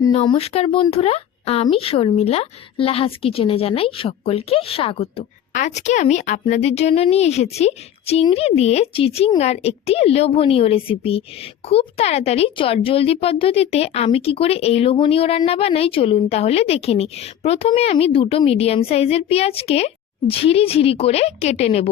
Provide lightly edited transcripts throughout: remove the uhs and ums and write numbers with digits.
নমস্কার বন্ধুরা, আমি শর্মিলা লাহাস কিচেনে জানাই সকলকে স্বাগত। আজকে আমি আপনাদের জন্য নিয়ে এসেছি চিংড়ি দিয়ে চিচিঙ্গার একটি লোভনীয় রেসিপি। খুব তাড়াতাড়ি চটজলদি পদ্ধতিতে আমি কি করে এই লোভনীয় রান্না বানাই চলুন তাহলে দেখে নিই। প্রথমে আমি দুটো মিডিয়াম সাইজের পেঁয়াজকে ঝিরি করে কেটে নেব,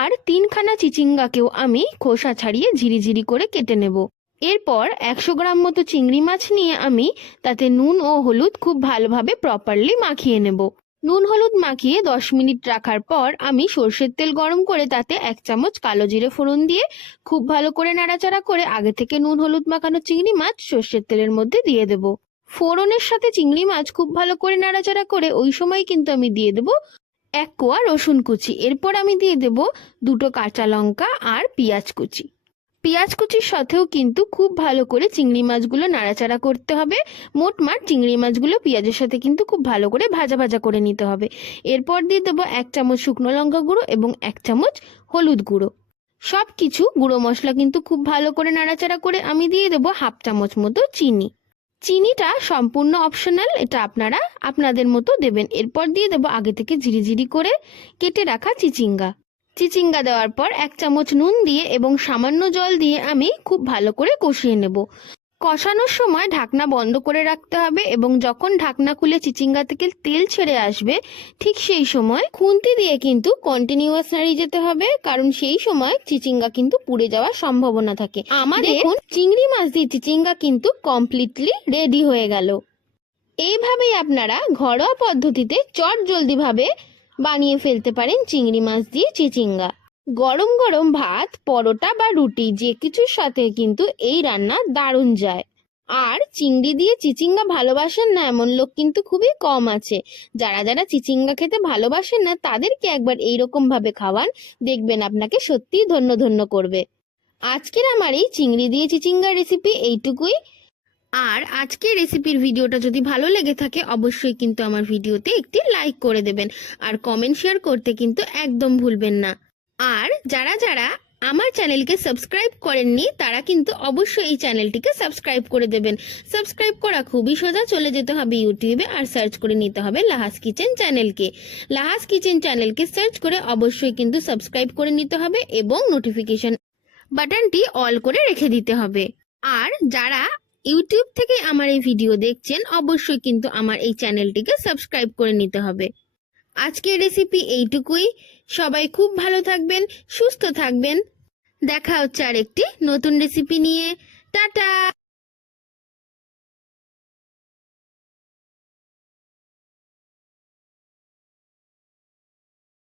আর তিনখানা চিচিঙ্গাকেও আমি খোসা ছাড়িয়ে ঝিরি করে কেটে নেব। এরপর 100 গ্রাম মতো চিংড়ি মাছ নিয়ে আমি তাতে নুন ও হলুদ খুব ভালোভাবে প্রপারলি মাখিয়ে নেব। নুন হলুদ মাখিয়ে 10 মিনিট রাখার পর আমি সর্ষের তেল গরম করে তাতে 1 চামচ কালো জিরে ফোড়ন দিয়ে খুব ভালো করে নাড়াচাড়া করে আগে থেকে নুন হলুদ মাখানো চিংড়ি মাছ সর্ষের তেলের মধ্যে দিয়ে দেব। ফোড়নের সাথে চিংড়ি মাছ খুব ভালো করে নাড়াচাড়া করে ওই সময় কিন্তু আমি দিয়ে দেব 1 কোয়া রসুন কুচি। এরপর আমি দিয়ে দেব 2টো কাঁচা লঙ্কা আর পেঁয়াজ কুচি। পেঁয়াজ কুচির সাথেও কিন্তু খুব ভালো করে চিংড়ি মাছগুলো নাড়াচাড়া করতে হবে। মোটমাট চিংড়ি মাছগুলো পেঁয়াজের সাথে কিন্তু খুব ভালো করে ভাজা করে নিতে হবে। এরপর দিয়ে দেবো 1 চামচ শুকনো লঙ্কা গুঁড়ো এবং 1 চামচ হলুদ গুঁড়ো। সব কিছু গুঁড়ো মশলা কিন্তু খুব ভালো করে নাড়াচাড়া করে আমি দিয়ে দেবো 1/2 চামচ মতো চিনি। চিনিটা সম্পূর্ণ অপশনাল, এটা আপনারা আপনাদের মতো দেবেন। এরপর দিয়ে দেবো আগে থেকে ঝিরি করে কেটে রাখা চিচিঙ্গা দেওয়ার পর 1 চামচ নুন দিয়ে এবং সামান্য জল দিয়ে আমি খুব ভালো করে কষিয়ে নেব। কষানোর সময় ঢাকনা বন্ধ করে রাখতে হবে এবং যখন ঢাকনা খুলে চিচিঙ্গা থেকে তেল ছেড়ে আসবে ঠিক সেই সময় খুন্তি দিয়ে কিন্তু কন্টিনিউয়াস নাড়িয়ে যেতে হবে, কারণ সেই সময় চিচিঙ্গা কিন্তু পুড়ে যাওয়ার সম্ভাবনা থাকে। আমাদের চিংড়ি মাছ দিয়ে চিচিঙ্গা কিন্তু কমপ্লিটলি রেডি হয়ে গেল। এইভাবেই আপনারা ঘরোয়া পদ্ধতিতে চটজলদি ভাবে বানিয়ে ফেলতে পারেন চিংড়ি মাছ দিয়ে চিচিঙ্গা। গরম গরম ভাত, পরোটা বা রুটি যে কিছুর সাথে কিন্তু এই রান্না দারুণ যায়। আর চিংড়ি দিয়ে চিচিঙ্গা ভালোবাসেন না এমন লোক কিন্তু খুবই কম আছে। যারা চিচিঙ্গা খেতে ভালোবাসেন না তাদেরকে একবার এইরকম ভাবে খাওয়ান, দেখবেন আপনাকে সত্যিই ধন্য করবে। আজকের আমার এই চিংড়ি দিয়ে চিচিঙ্গার রেসিপি এইটুকুই। আর আজকের রেসিপির ভিডিওটা যদি ভালো লেগে থাকে অবশ্যই কিন্তু আমার ভিডিওতে একটি লাইক করে দেবেন, আর কমেন্ট শেয়ার করতে কিন্তু একদম ভুলবেন না। আর যারা আমার চ্যানেলকে সাবস্ক্রাইব করেননি তারা কিন্তু অবশ্যই এই চ্যানেলটিকে সাবস্ক্রাইব করে দেবেন। সাবস্ক্রাইব করা খুবই সোজা, চলে যেতে হবে ইউটিউবে আর সার্চ করে নিতে হবে লাহাস কিচেন চ্যানেলকে। লাহাস কিচেন চ্যানেলকে সার্চ করে অবশ্যই কিন্তু সাবস্ক্রাইব করে নিতে হবে এবং নোটিফিকেশন বাটনটি অল করে রেখে দিতে হবে। আর যারা ইউটিউব থেকে আমার এই ভিডিও দেখছেন অবশ্যই কিন্তু আমার এই চ্যানেলটিকে সাবস্ক্রাইব করে নিতে হবে। আজকের রেসিপি এইটুকুই। সবাই খুব ভালো থাকবেন, সুস্থ থাকবেন। দেখা হচ্ছে আরেকটি নতুন রেসিপি নিয়ে। টাটা।